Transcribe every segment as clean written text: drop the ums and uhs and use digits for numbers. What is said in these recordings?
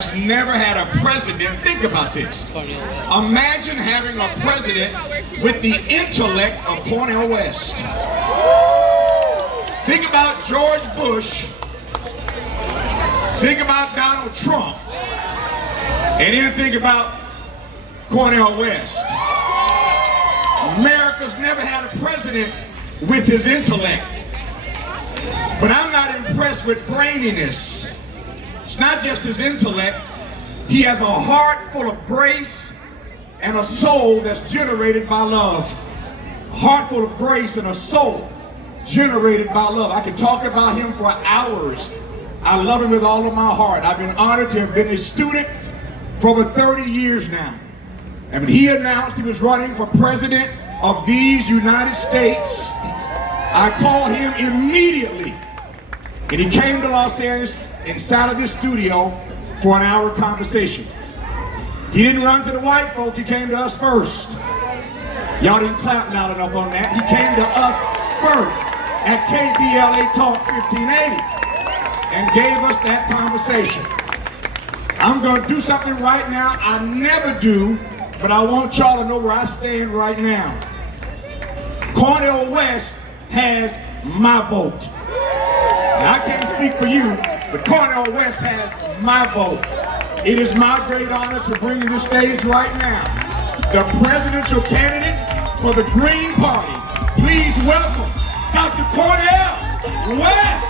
Never had a president. Think about this. Imagine having a president with the intellect of Cornel West. Think about George Bush. Think about Donald Trump. And then think about Cornel West. America's never had a president with his intellect. But I'm not impressed with braininess. It's not just his intellect. He has a heart full of grace and a soul that's generated by love. A heart full of grace and a soul generated by love. I can talk about him for hours. I love him with all of my heart. I've been honored to have been a student for over 30 years now. And when he announced he was running for president of these United States, I called him immediately. And he came to Los Angeles inside of this studio for an hour conversation. He didn't run to the white folk, he came to us first. Y'all didn't clap loud enough on that. He came to us first at KBLA Talk 1580 and gave us that conversation. I'm gonna do something right now I never do, but I want y'all to know where I stand right now. Cornel West has my vote. And I can't speak for you, but Cornel West has my vote. It is my great honor to bring to the stage right now the presidential candidate for the Green Party. Please welcome Dr. Cornel West.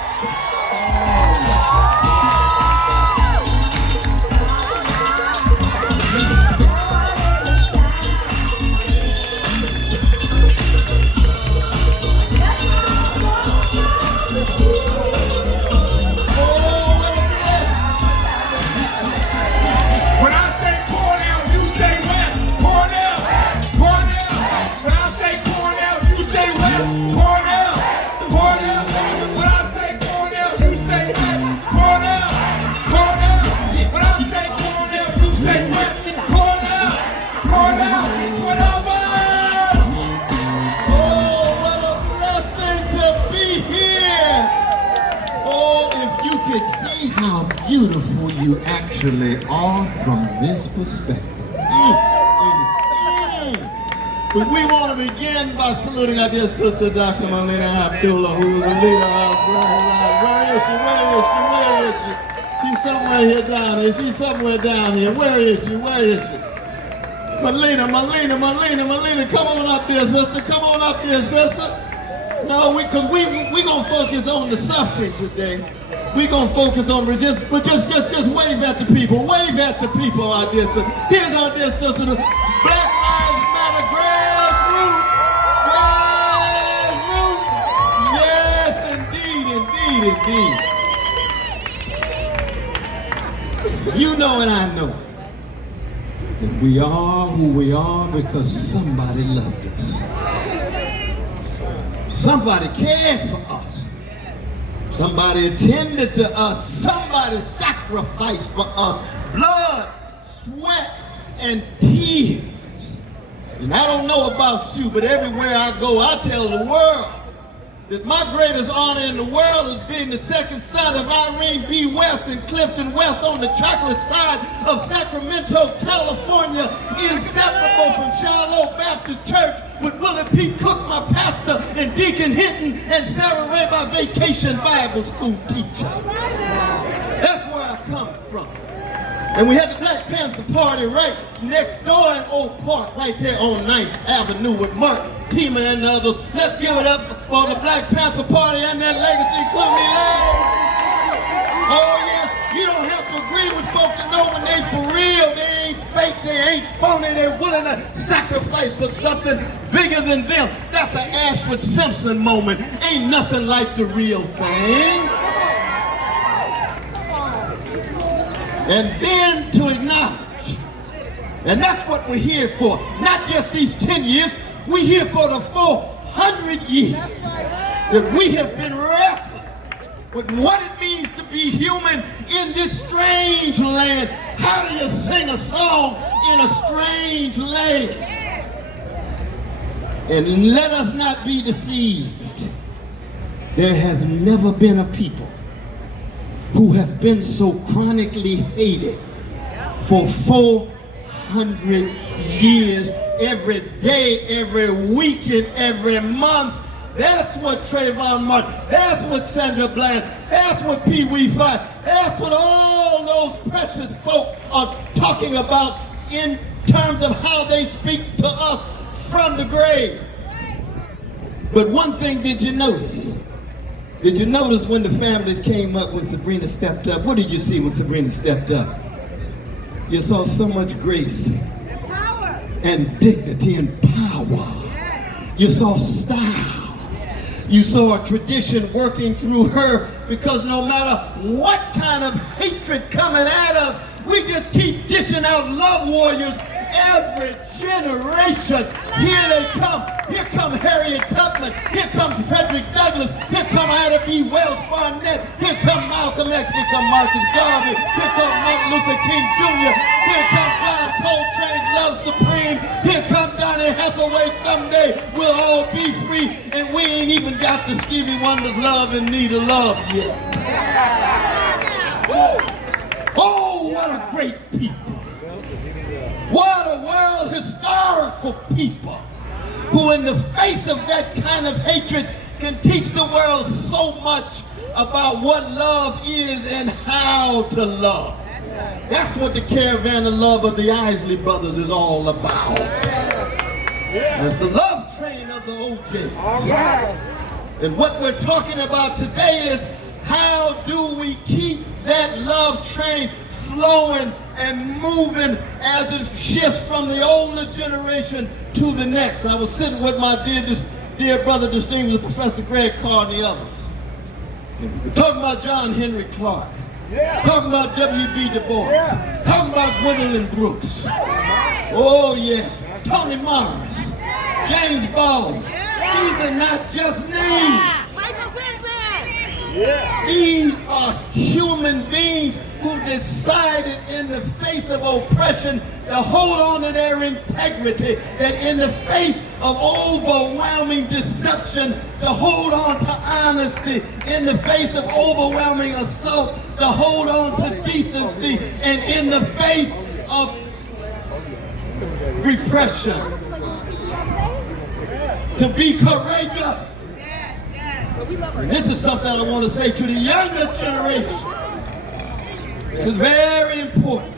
See how beautiful you actually are from this perspective. But we want to begin by saluting our dear sister, Dr. Melina Abdullah, who is the leader of Black Lives. Where is she? She's somewhere here down here. She's somewhere down here. Where is she? Melina, come on up there, sister. Come on up there, sister. No, because we gonna focus on the suffering today. We're going to focus on resistance, but just wave at the people. Wave at the people, our dear sister. Here's our dear sister, the Black Lives Matter grassroots. Yes, indeed. You know and I know that we are who we are because somebody loved us. Somebody cared for us. Somebody attended to us. Somebody sacrificed for us. Blood, sweat, and tears. And I don't know about you, but everywhere I go, I tell the world that my greatest honor in the world is being the second son of Irene B. West and Clifton West on the chocolate side of Sacramento, California, inseparable from Shiloh Baptist Church, with Willie P. Cook, my pastor, and Deacon Hinton, and Sarah Ray, my vacation Bible school teacher. That's where I come from. And we had the Black Panther Party right next door in Oak Park, right there on 9th Avenue with Mark, Tima, and others. Let's give it up for the Black Panther Party and their legacy, Cluny Lane. Oh yes, you don't have to agree with folk to know when they for real. They ain't fake, they ain't phony, they're willing to sacrifice for something bigger than them. That's an Ashford Simpson moment. Ain't nothing like the real thing. And then to acknowledge, and that's what we're here for, not just these 10 years, we're here for the 400 years that we have been wrestling with what it means to be human in this strange land. How do you sing a song in a strange land? And let us not be deceived. There has never been a people who have been so chronically hated for 400 years, every day, every week, and every month. That's what Trayvon Martin, that's what Sandra Bland, that's what Pee Wee Fife, that's what all those precious folk are talking about in terms of how they speak to us from the grave. But one thing did you notice? Did you notice when the families came up, when Sabrina stepped up? What did you see when Sabrina stepped up? You saw so much grace and dignity and power. You saw style. You saw a tradition working through her, because no matter what kind of hatred coming at us, we just keep dishing out love warriors every generation. Here they come. Here come Harriet Tubman. Here comes Frederick Douglass. Here come Ida B. Wells Barnett. Here come Malcolm X. Here come Marcus Garvey. Here come Martin Luther King Jr. Here come John Coltrane's Love Supreme. Here come Donny Hathaway. Someday we'll all be free, and we ain't even got the Stevie Wonder's Love and Need of Love yet. Oh, what a great people. What a world historical people who in the face of that kind of hatred can teach the world so much about what love is and how to love. That's what the caravan of love of the Isley Brothers is all about. That's the love train of the OJ. All right. And what we're talking about today is, how do we keep that love train flowing and moving as it shifts from the older generation to the next? I was sitting with my dear brother, distinguished Professor Greg Carr and the others. We're talking about John Henry Clark. Yeah. Talking about W.B. Du Bois. Yeah. Talking about Gwendolyn Brooks. Oh yes. Toni Morris. James Baldwin. These are not just names. Yeah. These are human beings who decided in the face of oppression to hold on to their integrity, that in the face of overwhelming deception, to hold on to honesty, in the face of overwhelming assault, to hold on to decency, and in the face of repression, to be courageous. And this is something I want to say to the younger generation. This is very important,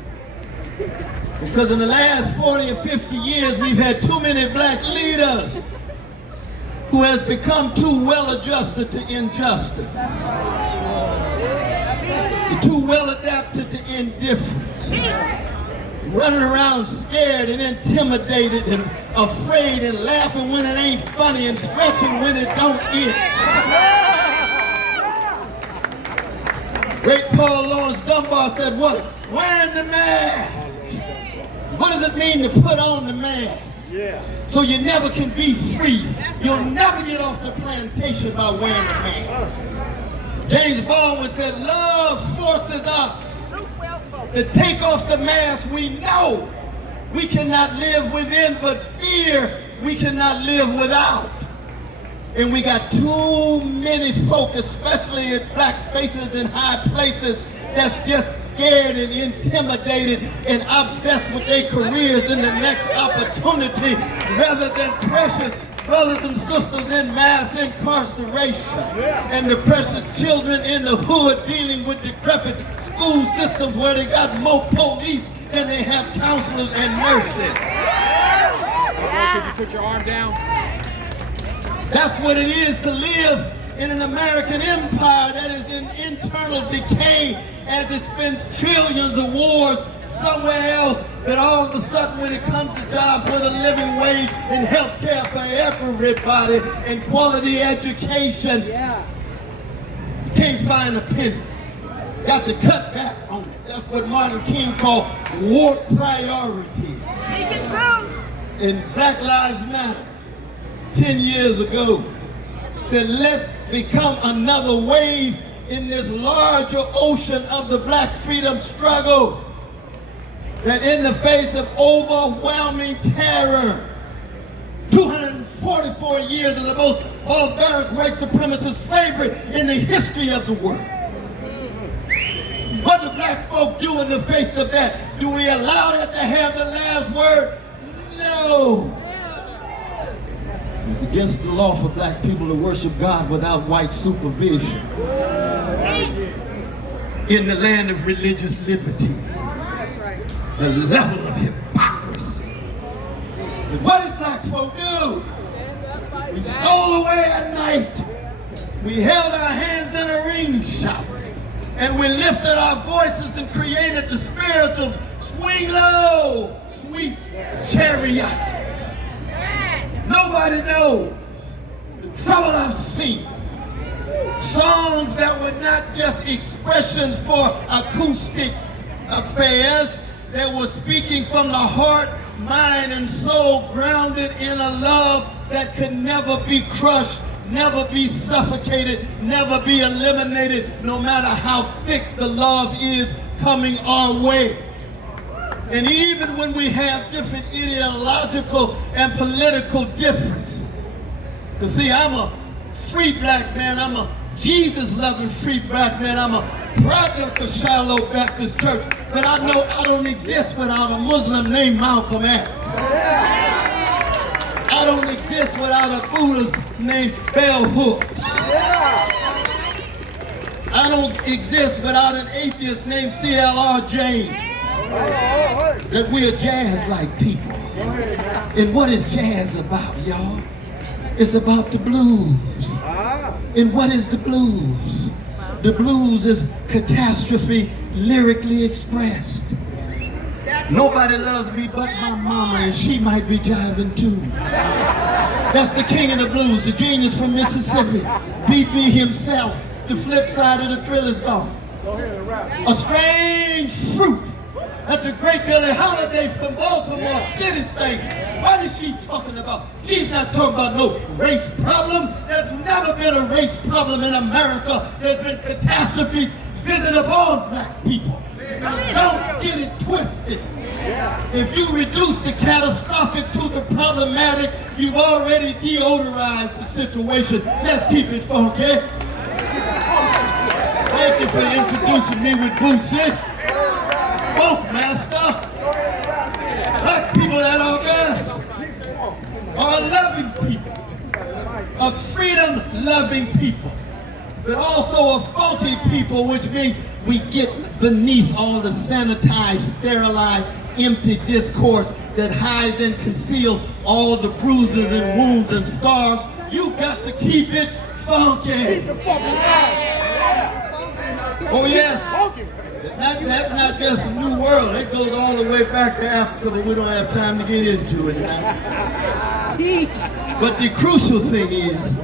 because in the last 40 or 50 years, we've had too many black leaders who has become too well adjusted to injustice, too well adapted to indifference, running around scared and intimidated and afraid and laughing when it ain't funny and scratching when it don't itch. Great Paul Lawrence Dunbar said, what? Wearing the mask. What does it mean to put on the mask? Yeah. So you never can be free. You'll never get off the plantation by wearing the mask. James Baldwin said, love forces us to take off the mask we know we cannot live within, but fear we cannot live without. And we got too many folk, especially in black faces in high places, that's just scared and intimidated and obsessed with their careers and the next opportunity, rather than precious brothers and sisters in mass incarceration, and the precious children in the hood dealing with decrepit school systems where they got more police than they have counselors and nurses. Could you put your arm down? That's what it is to live in an American empire that is in internal decay as it spends trillions of wars somewhere else, but all of a sudden when it comes to jobs with a living wage and health care for everybody and quality education, you can't find a penny. Got to cut back on it. That's what Martin King called war priorities. And Black Lives Matter 10 years ago said, let's become another wave in this larger ocean of the black freedom struggle, that in the face of overwhelming terror, 244 years of the most barbaric white supremacist slavery in the history of the world, what What do black folk do in the face of that? Do we allow that to have the last word? No. It's against the law for black people to worship God without white supervision. In the land of religious liberty. The level of hypocrisy. And what did black folk do? We stole away at night. We held our hands in a ring shout. And we lifted our voices and created the spirit of swing low, sweet chariot. Nobody knows the trouble I've seen. Songs that were not just expressions for acoustic affairs, they were speaking from the heart, mind, and soul, grounded in a love that could never be crushed, never be suffocated, never be eliminated, no matter how thick the love is coming our way. And even when we have different ideological and political differences, because see, I'm a free black man, I'm a Jesus-loving free black man, I'm a product of Shiloh Baptist Church, but I know I don't exist without a Muslim named Malcolm X. I don't exist without a Buddhist named Bell Hooks. I don't exist without an atheist named C.L.R. James. That we're jazz-like people. And what is jazz about, y'all? It's about the blues. And what is the blues? The blues is catastrophe lyrically expressed. Nobody loves me but my mama, and she might be jiving too. That's the king of the blues, the genius from Mississippi, B.B. himself. The flip side of the thrill is gone. A strange fruit that the great Billie Holiday from Baltimore City sang. What is she talking about? She's not talking about no race problem. There's never been a race problem in America. There's been catastrophes visited upon black people. Don't get it twisted. If you reduce the catastrophic to the problematic, you've already deodorized the situation. Let's keep it funky. Thank you for introducing me with Bootsy. Funk master. Black people at our best are loving people, a freedom-loving people, but also a funky people, which means we get beneath all the sanitized, sterilized, empty discourse that hides and conceals all the bruises and wounds and scars. You got to keep it funky. Oh yes, that's not just a new world. It goes all the way back to Africa, but we don't have time to get into it now. But the crucial thing is,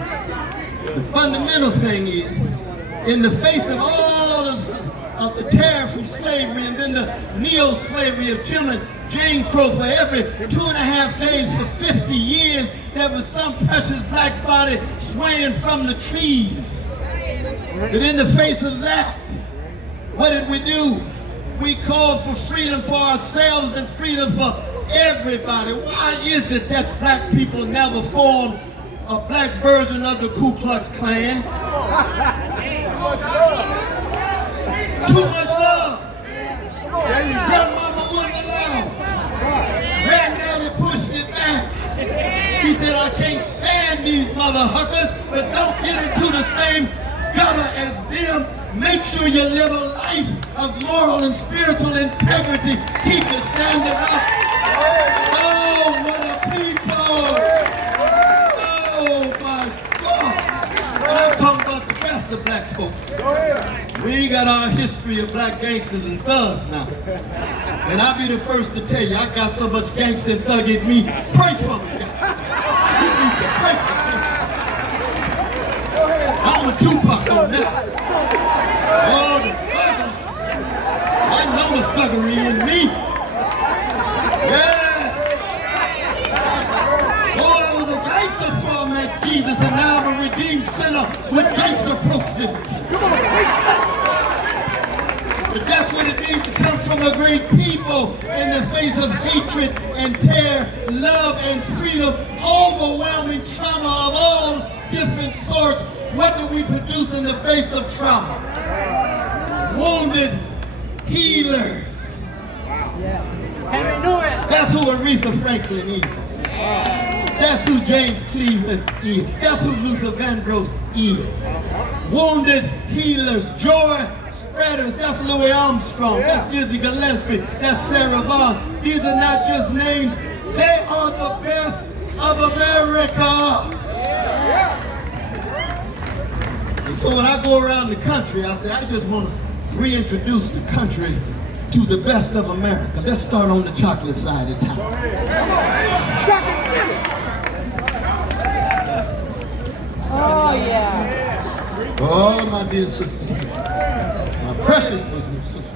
the fundamental thing is, in the face of all of the terror from slavery and then the neo-slavery of Jim and Jane Crow, for every 2.5 days for 50 years, there was some precious black body swaying from the trees. But in the face of that, what did we do? We called for freedom for ourselves and freedom for everybody. Why is it that black people never formed a black version of the Ku Klux Klan? Too much love. Grandmama wouldn't allow. Granddaddy pushed it back. He said, I can't stand these mother huckers, but don't get into the same gutter as them. Make sure you live a life of moral and spiritual integrity. Keep the standard up. Oh, what a people. Oh, my God. But I'm talking about the best of black folk. We got our history of black gangsters and thugs now. And I'll be the first to tell you, I got so much gangster and thug in me. Pray for me. You need to pray for me. I'm a Tupac on that. Oh, the thuggers. I know the thuggery in me. Yeah. Oh, I was a gangster before I met Jesus, and now I'm a redeemed sinner with gangster proclivity. But that's what it means to come from a great people in the face of hatred and terror, love and freedom, overwhelming trauma of all different sorts. What do we produce in the face of trauma? Wounded healer. Henry knew it. That's who Aretha Franklin is. That's who James Cleveland is. That's who Luther Vandross is. Wounded healers, joy spreaders. That's Louis Armstrong. That's Dizzy Gillespie. That's Sarah Vaughan. These are not just names. They are the best of America. And so when I go around the country, I say, I just want to reintroduce the country to the best of America. Let's start on the chocolate side of town. Chocolate City. Oh, yeah. Oh, my dear sisters, my precious Muslim sisters.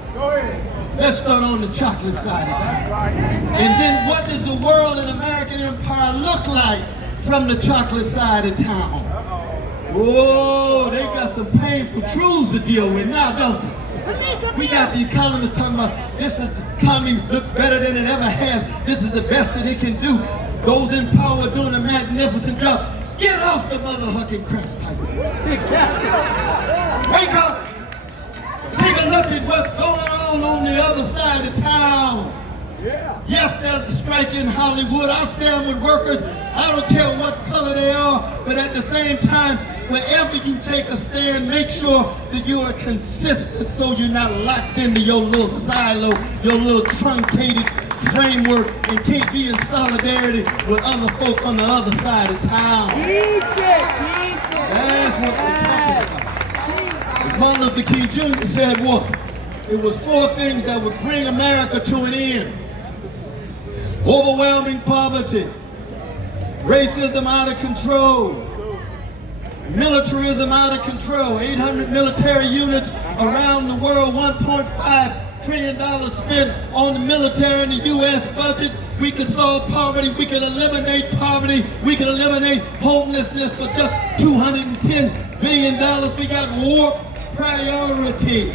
Let's start on the chocolate side of town. And then what does the world and American empire look like from the chocolate side of town? Oh, they got some painful truths to deal with now, don't they? We got the economists talking about this is the economy looks better than it ever has. This is the best that it can do. Those in power doing a magnificent job. Get off the motherfucking crack pipe. Exactly. Wake up. Take a look at what's going on the other side of town. Yes, there's a strike in Hollywood. I stand with workers. I don't care what color they are, but at the same time, wherever you take a stand, make sure that you are consistent so you're not locked into your little silo, your little truncated framework, and can't be in solidarity with other folk on the other side of town. That's what we're talking about. Martin Luther King Jr. said what? It was 4 things that would bring America to an end. Overwhelming poverty, racism out of control, militarism out of control, 800 military units around the world, $1.5 trillion spent on the military in the U.S. budget. We could solve poverty, we could eliminate poverty, we could eliminate homelessness for just $210 billion. We got war priority.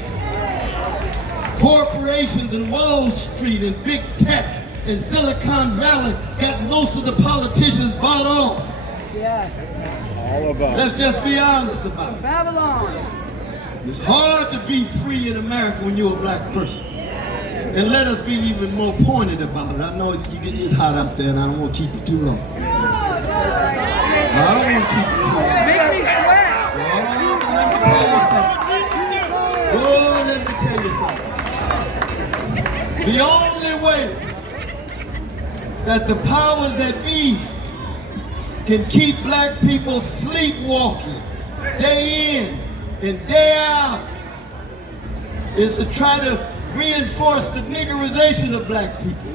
Corporations in Wall Street and big tech in Silicon Valley got most of the politicians bought off. Yes. All of us. Let's just be honest about it. Babylon. It's hard to be free in America when you're a black person. And let us be even more pointed about it. I know it's hot out there and I don't want to keep you too long. I don't want to keep you too long. Make me sweat. Oh, let me tell you something. The only way that the powers that be can keep black people sleepwalking day in and day out is to try to reinforce the niggerization of black people.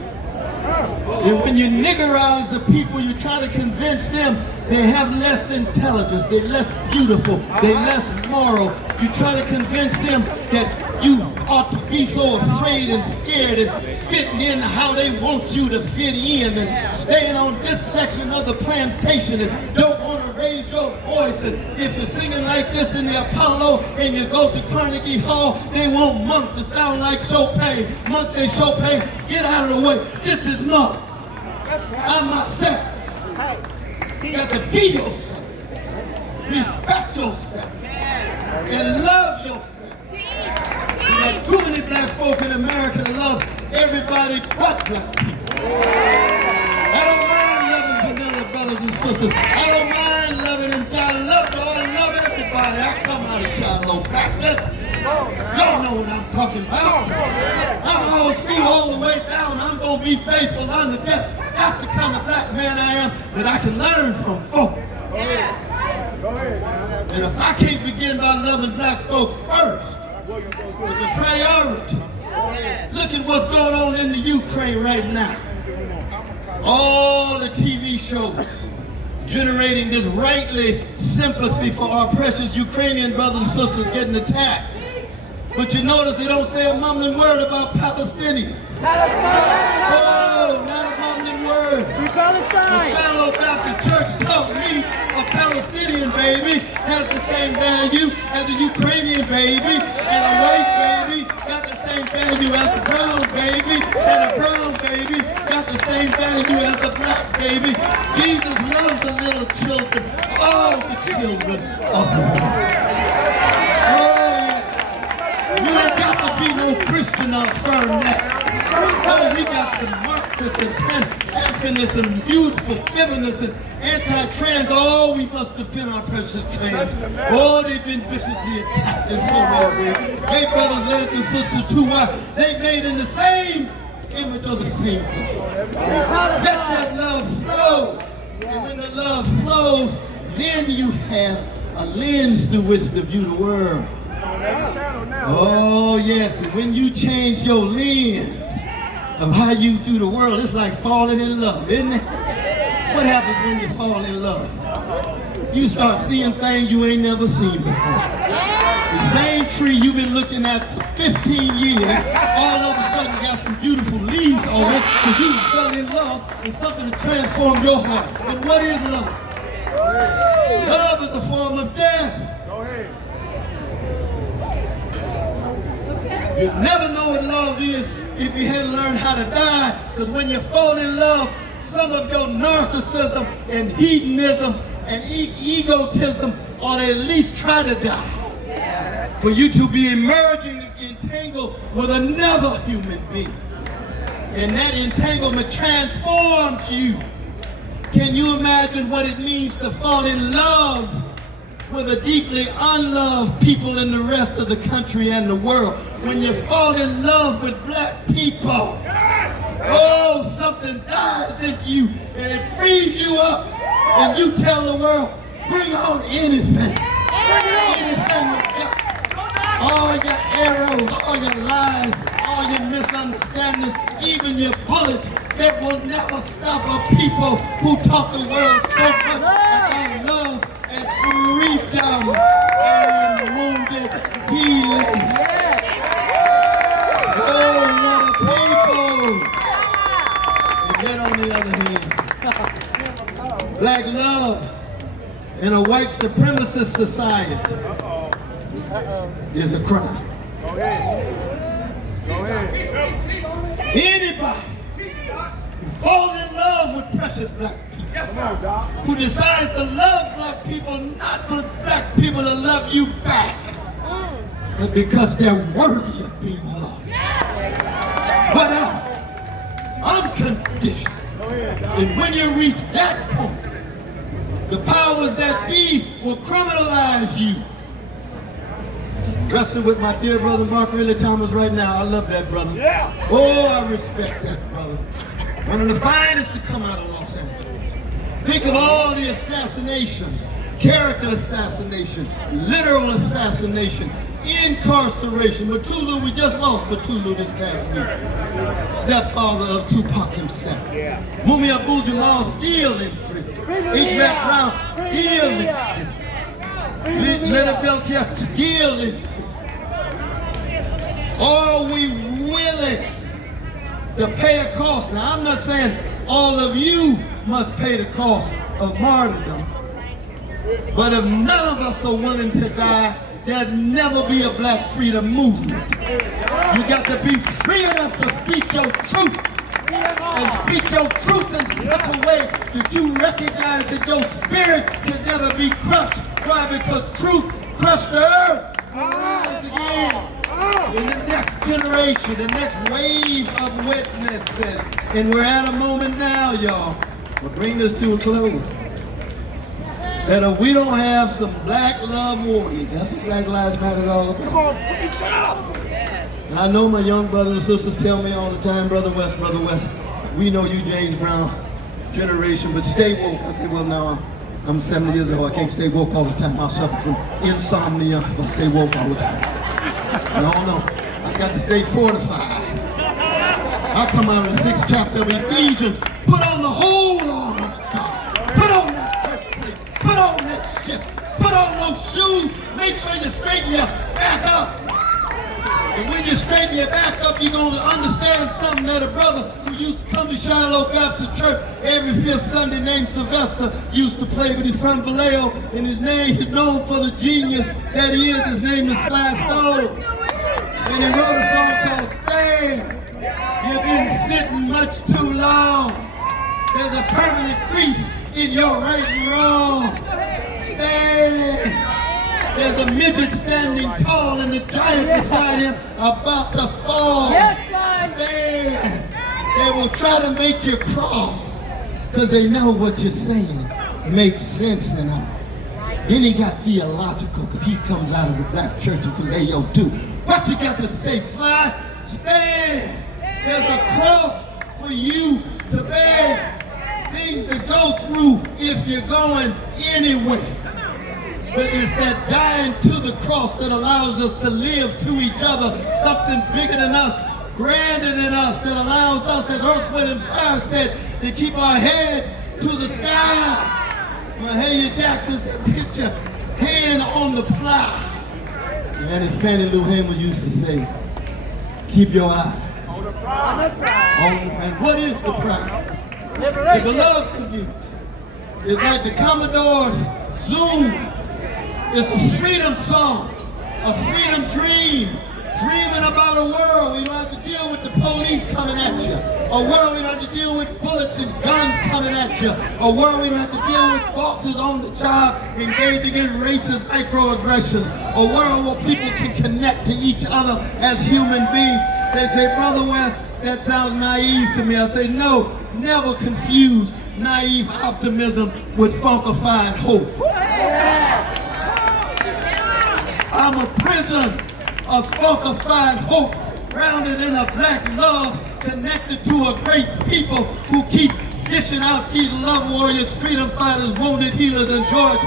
And when you niggerize the people, you try to convince them they have less intelligence, they're less beautiful, they're less moral. You try to convince them that you ought to be so afraid and scared and fitting in how they want you to fit in and staying on this section of the plantation and don't want to raise your voice. And if you're singing like this in the Apollo and you go to Carnegie Hall, they want Monk to sound like Chopin. Monk say, Chopin, get out of the way. This is Monk. I'm myself. You got to be yourself. Respect yourself. And love yourself. There's too many black folk in America to love everybody but black people. I don't mind loving vanilla brothers and sisters. I don't mind loving them. I love everybody. I come out of Shiloh Baptist. Y'all know what I'm talking about. I'm old school all the way down. I'm going to be faithful unto death. That's the kind of black man I am that I can learn from folk. And if I can't begin by loving black folk first, with the priority, look at what's going on in the Ukraine right now. All the TV shows generating this rightly sympathy for our precious Ukrainian brothers and sisters getting attacked. But you notice they don't say a mumbling word about Palestinians. Oh, not a mumbling word. The Shiloh Baptist Church taught me a Palestinian baby has the same value as a Ukrainian baby, and a white baby got the same value as a brown baby, and a brown baby got the same value as a black baby. Jesus loves the little children, all the children of the world. Oh, yeah. You ain't got to be no Christian or firm neck. Oh, we got some Marxists and Pan-Africanists and beautiful feminists and anti-trans. Oh, we must defend our precious trans. Oh, they've been viciously attacked in so many ways. Gay brothers, lesbians, and sisters too. Why? They made in the same image of the same God. Let that love flow. And when the love flows, then you have a lens through which to view the world. Oh, yes. And when you change your lens of how you view the world, it's like falling in love, isn't it? What happens when you fall in love? You start seeing things you ain't never seen before. The same tree you've been looking at for 15 years, all of a sudden got some beautiful leaves on it because you fell in love and something to transform your heart. And what is love? Love is a form of death. You never know what love is if you hadn't learned how to die, because when you fall in love, some of your narcissism and hedonism and egotism ought to at least try to die. For you to be emerging entangled with another human being. And that entanglement transforms you. Can you imagine what it means to fall in love with a deeply unloved people in the rest of the country and the world? When you fall in love with black people, oh, something dies in you and it frees you up, and you tell the world, bring on anything. Anything you got. All your arrows, all your lies, all your misunderstandings, even your bullets, that will never stop a people who taught the world so much about love and freedom and wounded healing. Oh, what a people! And yet on the other hand, black love in a white supremacist society is a crime. Go ahead. Anybody who falls in love with precious black people, who decides to love black people, not for black people to love you back, but because they're worthy of being loved. Whatever. Unconditional. And when you reach that point, the powers that be will criminalize you. Wrestling with my dear brother Mark Riley Thomas right now. I love that brother. Yeah. Oh, I respect that brother. One of the finest to come out of Los Angeles. Think of all the assassinations, character assassination, literal assassination, incarceration. Matulu, we just lost Matulu this past week. Stepfather of Tupac himself. Yeah. Mumia Abu-Jamal still in prison. H. Brown still in prison. Leonard Beltier still in prison. Are we willing to pay a cost? Now, I'm not saying all of you must pay the cost of martyrdom, but if none of us are willing to die, there'll never be a black freedom movement. You got to be free enough to speak your truth, and speak your truth in such a way that you recognize that your spirit can never be crushed. Why? Because truth crushed the earth and rise again. In the next generation, the next wave of witnesses. And we're at a moment now, y'all. We'll bring this to a close. That if we don't have some black love warriors, that's what Black Lives Matter is all about. Come on, preach it up. And I know my young brothers and sisters tell me all the time, Brother West, we know you James Brown generation, but stay woke. I say, well, now I'm 70 years old. I can't stay woke all the time. I'll suffer from insomnia if I stay woke all the time. No, I got to stay fortified. I come out of the 6th chapter of Ephesians. Put on the whole armor of God. Put on that breastplate. Put on that shift. Put on those shoes. Make sure you straighten your back up. And when you straighten your back up, you're going to understand something that a brother who used to come to Shiloh Baptist Church every 5th Sunday named Sylvester used to play, but he's from Vallejo, and his name, he's known for the genius that he is. His name is Sly Stone. And he wrote a song called Stand. You've been sitting much too long. There's a permanent crease in your right and wrong. Stand. There's a midget standing tall and the giant beside him about to fall. Yes, Lord. Stand. They will try to make you crawl because they know what you're saying makes sense and all. Then he got theological because he comes out of the black church of Vallejo too. What you got to say, Sly? Stand. There's a cross for you to bear. Things to go through if you're going anywhere. But it's that dying to the cross that allows us to live to each other, something bigger than us, grander than us, that allows us, as Earth, Wind, and Fire said, to keep our head to the sky. Mahalia Jackson said, put your hand on the plow. And as Fannie Lou Hamer used to say, keep your eye On the proud. on the prize. What is the prize? The Liberation. beloved community. It's like the Commodore's Zoom. It's a freedom song, a freedom dream, dreaming about a world where you don't have to deal with the police coming at you, a world where you don't have to deal with bullets and guns coming at you, a world where you don't have to deal with bosses on the job engaging in racist microaggressions, a world where people can connect to each other as human beings. They say, Brother West, that sounds naive to me. I say, no, never confuse naive optimism with funkified hope. I'm a prison of funkified hope, grounded in a black love, connected to a great people who keep dishing out these love warriors, freedom fighters, wounded healers, and George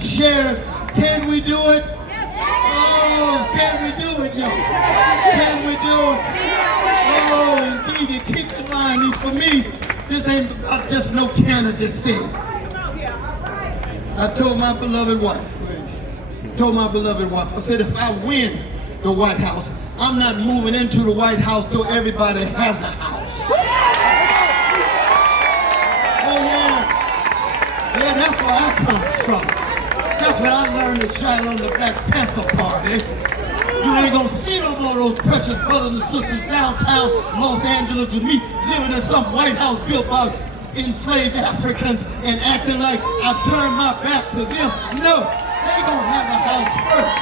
shares. Can we do it? Oh, can we do it, y'all? Can we do it? Oh, indeed. And keep in mind, for me, this ain't about just no candidacy. I told my beloved wife, I said, if I win the White House, I'm not moving into the White House till everybody has a house. Oh yeah. Yeah, that's where I come from. That's what I learned at Shiloh, the Black Panther Party. You ain't gonna see no more of those precious brothers and sisters downtown Los Angeles with me living in some White House built by enslaved Africans and acting like I've turned my back to them. No, they gonna have a house first.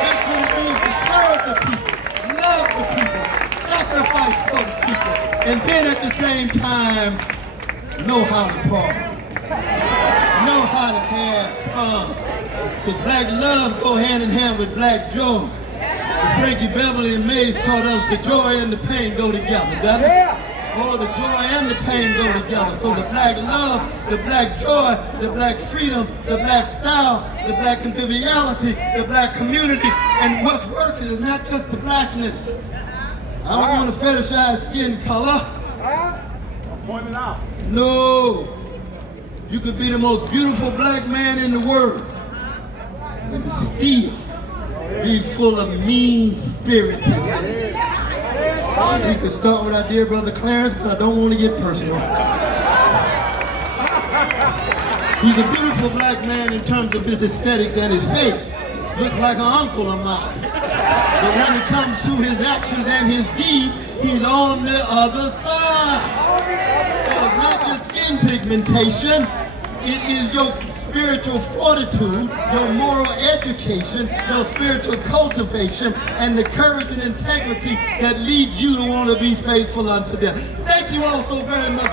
That's what it means to serve the people, love the people, sacrifice for the people, and then at the same time, know how to party, know how to have fun. Because black love go hand in hand with black joy. Frankie Beverly and Mays taught us the joy and the pain go together, doesn't it? Oh, the joy and the pain go together. So the black love, the black joy, the black freedom, the black style, the black conviviality, the black community. And what's working is not just the blackness. I don't want to fetishize skin color. Point it out. No. You could be the most beautiful black man in the world and still be full of mean-spiritedness. We could start with our dear brother Clarence, but I don't want to get personal. He's a beautiful black man in terms of his aesthetics and his face. Looks like an uncle of mine. But when it comes to his actions and his deeds, he's on the other side. So it's not just skin pigmentation, it is your spiritual fortitude, your moral education, your spiritual cultivation, and the courage and integrity that leads you to want to be faithful unto death. Thank you all so very much.